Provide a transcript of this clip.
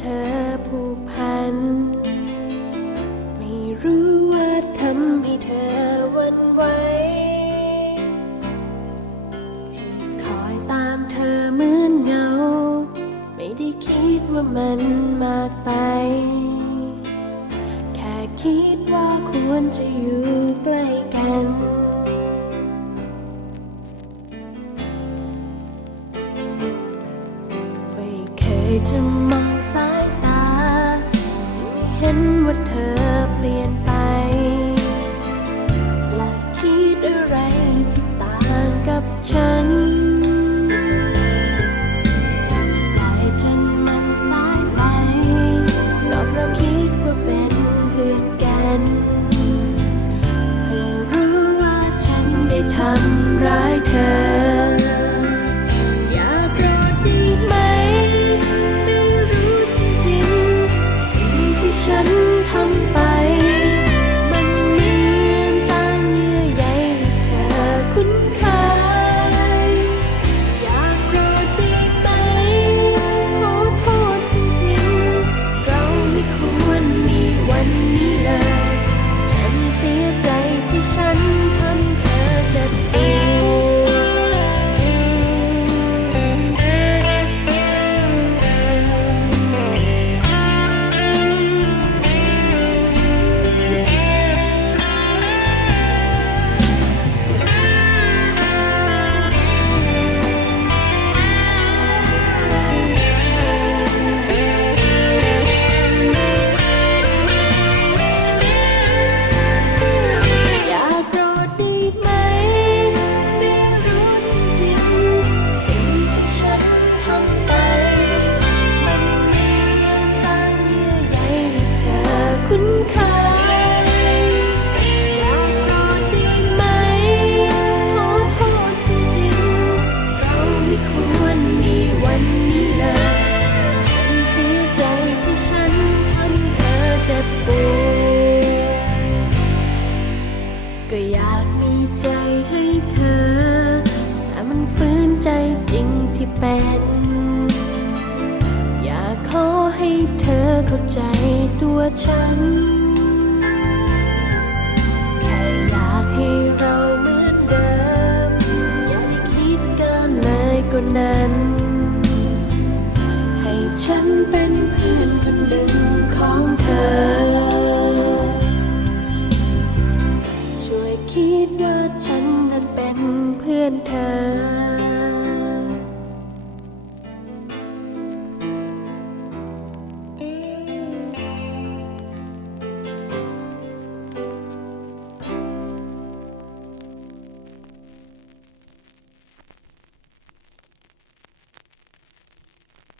เธอผูกพัน ไม่รู้ว่าทำให้เธอวันไหวที่คอยตามเธอเหมือนเงา ไม่ได้คิดว่ามันมากไป แค่คิดว่าควรจะอยู่ใกล้กันไม่เคยจะมอง เห็นว่าเธอ็น อยากขอให้เธอเข้าใจตัวฉัน แค่อยากให้เราเหมือนเดิม อย่าได้คิดกันเลยก็นั้น ให้ฉันเป็นเพื่อนคนหนึ่งของเธอช่วยคิดว่าฉันนั้นเป็นเพื่อนเธอ